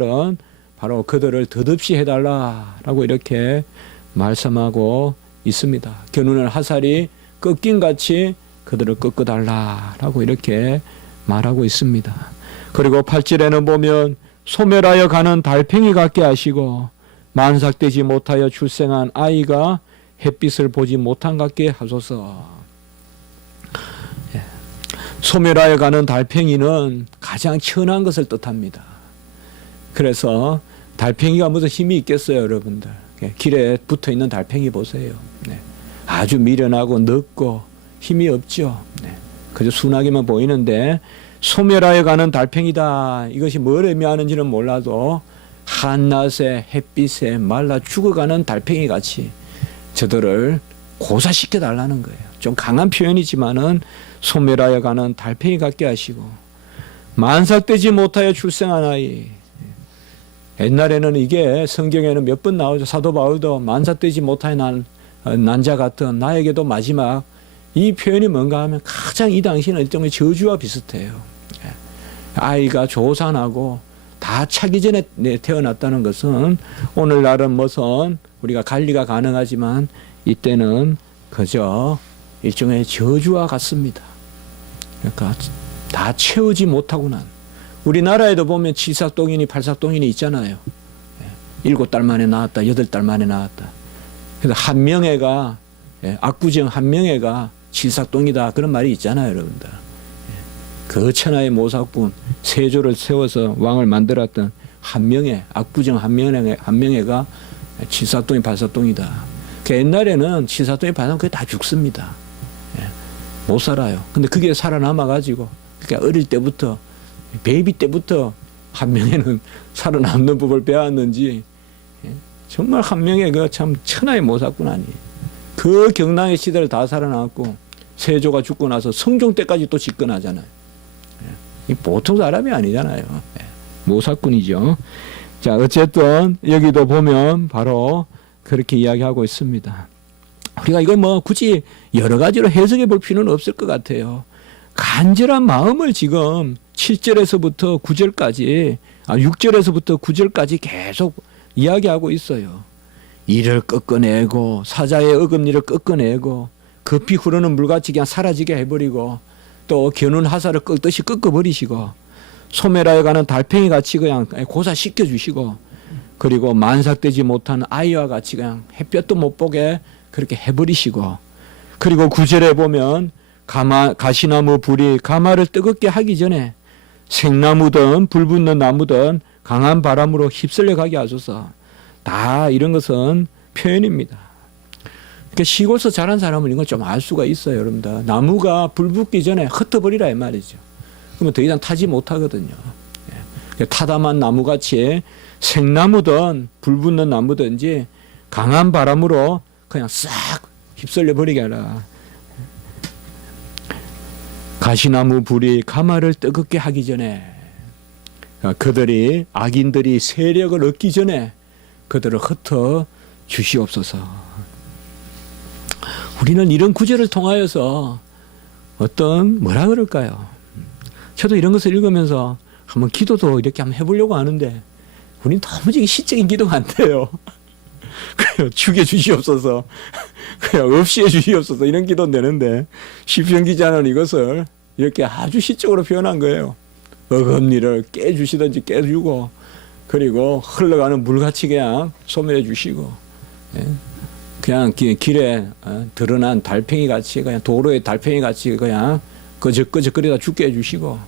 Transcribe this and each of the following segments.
말은 바로 그들을 덧없이 해달라라고 이렇게 말씀하고 있습니다. 겨누는 화살이 꺾인 같이 그들을 꺾어달라라고 이렇게 말하고 있습니다. 그리고 8절에는 보면 소멸하여 가는 달팽이 같게 하시고 만삭되지 못하여 출생한 아이가 햇빛을 보지 못한 같게 하소서. 소멸하여 가는 달팽이는 가장 천한 것을 뜻합니다. 그래서 달팽이가 무슨 힘이 있겠어요, 여러분들. 길에 붙어 있는 달팽이 보세요. 아주 미련하고 늦고 힘이 없죠. 그저 순하게만 보이는데 소멸하여 가는 달팽이다. 이것이 뭘 의미하는지는 몰라도 한낮에 햇빛에 말라 죽어가는 달팽이 같이 저들을 고사시켜 달라는 거예요. 좀 강한 표현이지만은 소멸하여 가는 달팽이 같게 하시고 만삭되지 못하여 출생한 아이. 옛날에는 이게 성경에는 몇 번 나오죠. 사도 바울도 만삭되지 못하여 난 자 같은 나에게도 마지막, 이 표현이 뭔가 하면 가장 이 당시는 일종의 저주와 비슷해요. 아이가 조산하고 다 차기 전에 태어났다는 것은 오늘날은 무슨 우리가 관리가 가능하지만 이때는 그저 일종의 저주와 같습니다. 그러니까 다 채우지 못하고 난, 우리나라에도 보면 7삭동이니 8삭동이니 있잖아요. 7달 만에 나왔다, 8달 만에 나왔다. 그래서 한 명애가, 압구정 한 명애가 7삭동이다, 그런 말이 있잖아요, 여러분들. 그 천하의 모삭분 세조를 세워서 왕을 만들었던 한 명애, 압구정 한 명애가 7삭동이 8삭동이다. 그 옛날에는 7삭동이 8삭동이 거의 다 죽습니다. 못 살아요. 근데 그게 살아남아가지고, 그러니까 어릴 때부터, 베이비 때부터 한 명에는 살아남는 법을 배웠는지, 정말 한 명의 그 참 천하의 모삭군 아니에요. 그 경랑의 시대를 다 살아남았고, 세조가 죽고 나서 성종 때까지 또 집권하잖아요. 이 보통 사람이 아니잖아요. 모삭군이죠. 자, 어쨌든 여기도 보면 바로 그렇게 이야기하고 있습니다. 우리가 이걸 뭐 굳이 여러 가지로 해석해 볼 필요는 없을 것 같아요. 간절한 마음을 지금 7절에서부터 9절까지, 6절에서부터 9절까지 계속 이야기하고 있어요. 이를 꺾어내고 사자의 어금니를 꺾어내고 급히 흐르는 물같이 그냥 사라지게 해버리고 또 겨눈 화살을 꺾듯이 꺾어버리시고 소멸하여 가는 달팽이 같이 그냥 고사시켜 주시고 그리고 만삭되지 못한 아이와 같이 그냥 햇볕도 못 보게 그렇게 해버리시고 그리고 9절에 보면 가시나무 불이 가마를 뜨겁게 하기 전에 생나무든 불 붙는 나무든 강한 바람으로 휩쓸려 가게 하소서. 다 이런 것은 표현입니다. 그러니까 시골에서 자란 사람은 이건 좀 알 수가 있어요, 여러분들. 나무가 불 붙기 전에 흩어버리라 이 말이죠. 그러면 더 이상 타지 못하거든요. 타담한 나무같이 생나무든 불 붙는 나무든지 강한 바람으로 그냥 싹 휩쓸려 버리게 하라. 가시나무 불이 가마를 뜨겁게 하기 전에 그들이 악인들이 세력을 얻기 전에 그들을 흩어 주시옵소서. 우리는 이런 구절을 통하여서 어떤 뭐라 그럴까요? 저도 이런 것을 읽으면서 한번 기도도 이렇게 한번 해보려고 하는데 우리는 도무지 시적인 기도가 안 돼요. 그냥 죽여 주시옵소서. 그냥 없이 해 주시옵소서. 이런 기도는 되는데 시편 기자는 이것을 이렇게 아주 시적으로 표현한 거예요. 어금니를 깨주시든지 깨주고 그리고 흘러가는 물같이 그냥 소멸해 주시고 그냥 길에 드러난 달팽이 같이 그냥 도로의 달팽이 같이 그냥 끄적끄적거리다 죽게 해주시고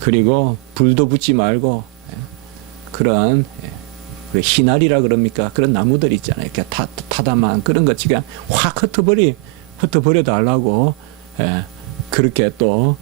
그리고 불도 붙지 말고 그런 희날이라 그럽니까? 그런 나무들 있잖아요. 이렇게 타담한 그런 것이 그냥 확 흩어버려 달라고 그렇게 또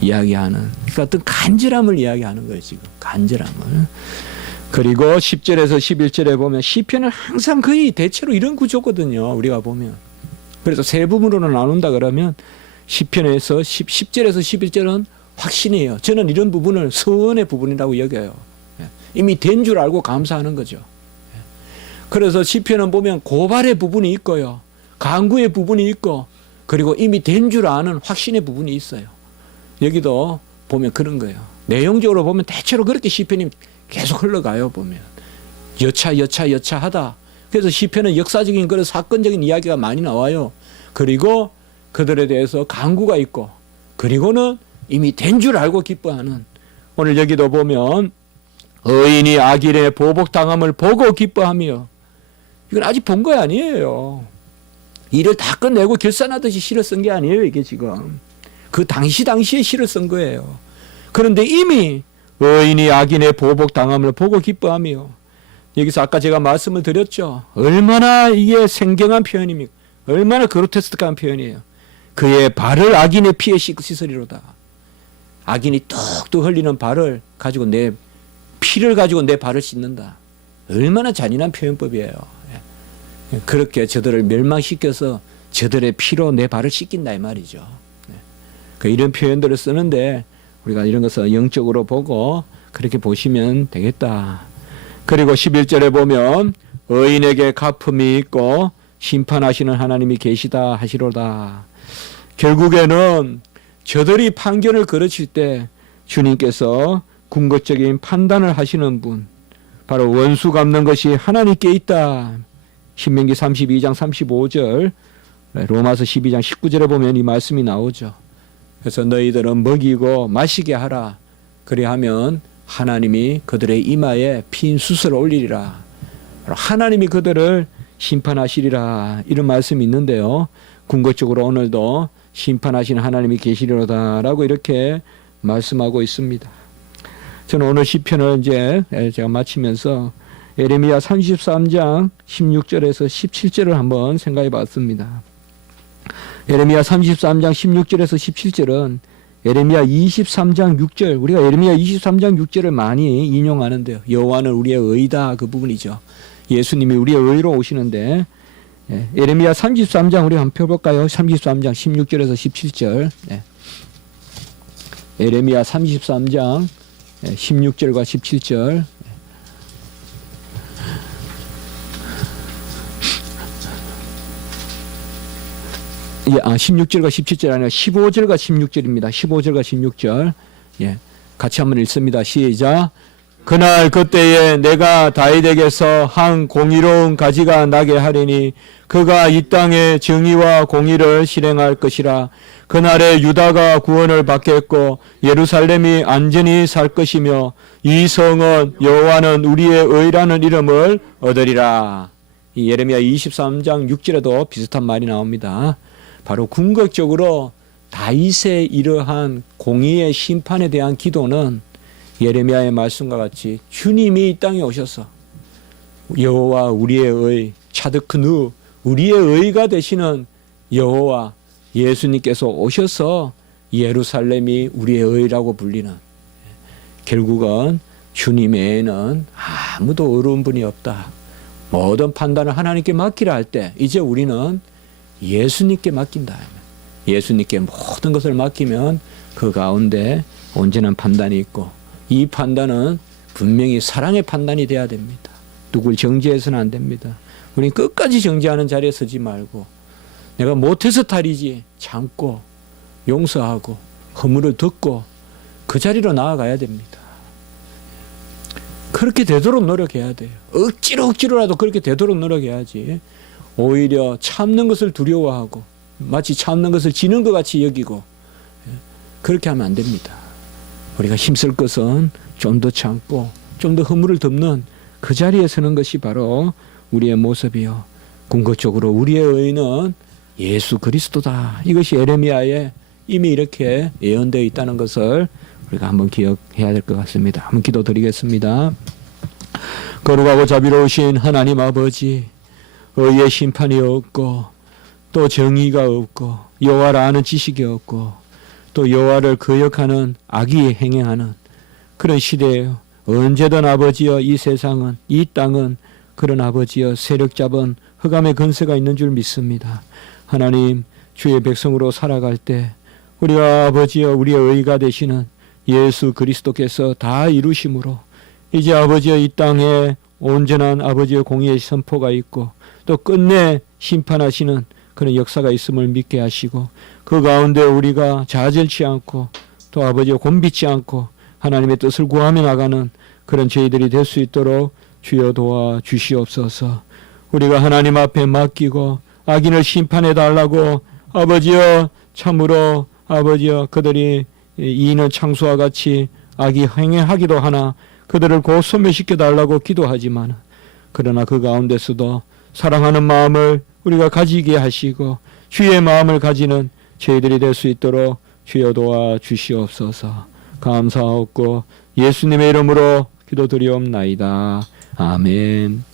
이야기하는, 그러니까 어떤 간절함을 이야기하는 거예요, 지금. 간절함을. 그리고 10절에서 11절에 보면 시편은 항상 거의 대체로 이런 구조거든요, 우리가 보면. 그래서 세 부분으로 나눈다 그러면 시편에서 10절에서 11절은 확신이에요. 저는 이런 부분을 서원의 부분이라고 여겨요. 이미 된 줄 알고 감사하는 거죠. 그래서 시편은 보면 고발의 부분이 있고요, 간구의 부분이 있고, 그리고 이미 된 줄 아는 확신의 부분이 있어요. 여기도 보면 그런 거예요. 내용적으로 보면 대체로 그렇게 시편이 계속 흘러가요. 보면 여차하다. 그래서 시편은 역사적인 그런 사건적인 이야기가 많이 나와요. 그리고 그들에 대해서 간구가 있고, 그리고는 이미 된 줄 알고 기뻐하는, 오늘 여기도 보면 의인이 악인의 보복당함을 보고 기뻐하며, 이건 아직 본 거 아니에요. 일을 다 끝내고 결산하듯이 시를 쓴 게 아니에요. 이게 지금 그 당시에 시를 쓴 거예요. 그런데 이미 의인이 악인의 보복당함을 보고 기뻐하며, 여기서 아까 제가 말씀을 드렸죠. 얼마나 이게 생경한 표현입니까? 얼마나 그로테스크한 표현이에요. 그의 발을 악인의 피에 씻으리로다. 악인이 뚝뚝 흘리는 발을 가지고 피를 가지고 내 발을 씻는다. 얼마나 잔인한 표현법이에요. 그렇게 저들을 멸망시켜서 저들의 피로 내 발을 씻긴다 이 말이죠. 이런 표현들을 쓰는데 우리가 이런 것을 영적으로 보고 그렇게 보시면 되겠다. 그리고 11절에 보면 의인에게 갚음이 있고 심판하시는 하나님이 계시다 하시로다. 결국에는 저들이 판결을 걸으실 때 주님께서 궁극적인 판단을 하시는 분, 바로 원수 갚는 것이 하나님께 있다. 신명기 32장 35절, 로마서 12장 19절에 보면 이 말씀이 나오죠. 그래서 너희들은 먹이고 마시게 하라. 그리하면 하나님이 그들의 이마에 핀 숯을 올리리라. 하나님이 그들을 심판하시리라. 이런 말씀이 있는데요. 궁극적으로 오늘도 심판하시는 하나님이 계시리로다라고 이렇게 말씀하고 있습니다. 저는 오늘 시편을 이제 제가 마치면서 예레미야 33장 16절에서 17절을 한번 생각해 봤습니다. 예레미야 33장 16절에서 17절은 예레미야 23장 6절, 우리가 예레미야 23장 6절을 많이 인용하는데요. 여호와는 우리의 의다, 그 부분이죠. 예수님이 우리의 의로 오시는데, 예레미야 33장 우리 한번 펴볼까요? 33장 16절에서 17절. 예레미야 33장 16절과 17절. 16절과 17절 아니라 15절과 16절입니다. 15절과 16절. 같이 한번 읽습니다. 시작. 그날 그때에 내가 다윗에게서 한 공의로운 가지가 나게 하리니 그가 이 땅에 정의와 공의를 실행할 것이라. 그날에 유다가 구원을 받겠고 예루살렘이 안전히 살 것이며 이 성은 여호와는 우리의 의라는 이름을 얻으리라. 이 예레미야 23장 6절에도 비슷한 말이 나옵니다. 바로 궁극적으로 다윗의 이러한 공의의 심판에 대한 기도는 예레미야의 말씀과 같이 주님이 이 땅에 오셔서 여호와 우리의 의 차드크누 우리의 의가 되시는 여호와 예수님께서 오셔서 예루살렘이 우리의 의라고 불리는, 결국은 주님 외에는 아무도 의로운 분이 없다. 모든 판단을 하나님께 맡기라 할 때 이제 우리는 예수님께 맡긴다. 예수님께 모든 것을 맡기면 그 가운데 온전한 판단이 있고, 이 판단은 분명히 사랑의 판단이 돼야 됩니다. 누굴 정죄해서는 안 됩니다. 우리는 끝까지 정죄하는 자리에 서지 말고 내가 못해서 탈이지 참고 용서하고 허물을 듣고 그 자리로 나아가야 됩니다. 그렇게 되도록 노력해야 돼요. 억지로라도 그렇게 되도록 노력해야지. 오히려 참는 것을 두려워하고 마치 참는 것을 지는 것 같이 여기고 그렇게 하면 안 됩니다. 우리가 힘쓸 것은 좀 더 참고 좀 더 허물을 덮는 그 자리에 서는 것이 바로 우리의 모습이요. 궁극적으로 우리의 의는 예수 그리스도다. 이것이 예레미야에 이미 이렇게 예언되어 있다는 것을 우리가 한번 기억해야 될 것 같습니다. 한번 기도드리겠습니다. 거룩하고 자비로우신 하나님 아버지, 의의 심판이 없고 또 정의가 없고 여호와를 아는 지식이 없고 또 여호와를 거역하는 악이 행행하는 그런 시대예요. 언제든 아버지여 이 세상은, 이 땅은 그런 아버지여 세력 잡은 흑암의 근세가 있는 줄 믿습니다. 하나님, 주의 백성으로 살아갈 때 우리가 아버지여 우리의 의가 되시는 예수 그리스도께서 다 이루심으로 이제 아버지여 이 땅에 온전한 아버지의 공의의 선포가 있고 또 끝내 심판하시는 그런 역사가 있음을 믿게 하시고 그 가운데 우리가 좌절치 않고 또 아버지의 곤비치 않고 하나님의 뜻을 구하며 나가는 그런 저희들이 될 수 있도록 주여 도와 주시옵소서. 우리가 하나님 앞에 맡기고 악인을 심판해 달라고 아버지여 참으로 아버지여 그들이 이인은 창수와 같이 악이 행하기도 하나 그들을 곧 소멸시켜 달라고 기도하지만 그러나 그 가운데서도 사랑하는 마음을 우리가 가지게 하시고 주의 마음을 가지는 저희들이 될 수 있도록 주여 도와 주시옵소서. 감사하옵고 예수님의 이름으로 기도드리옵나이다. 아멘.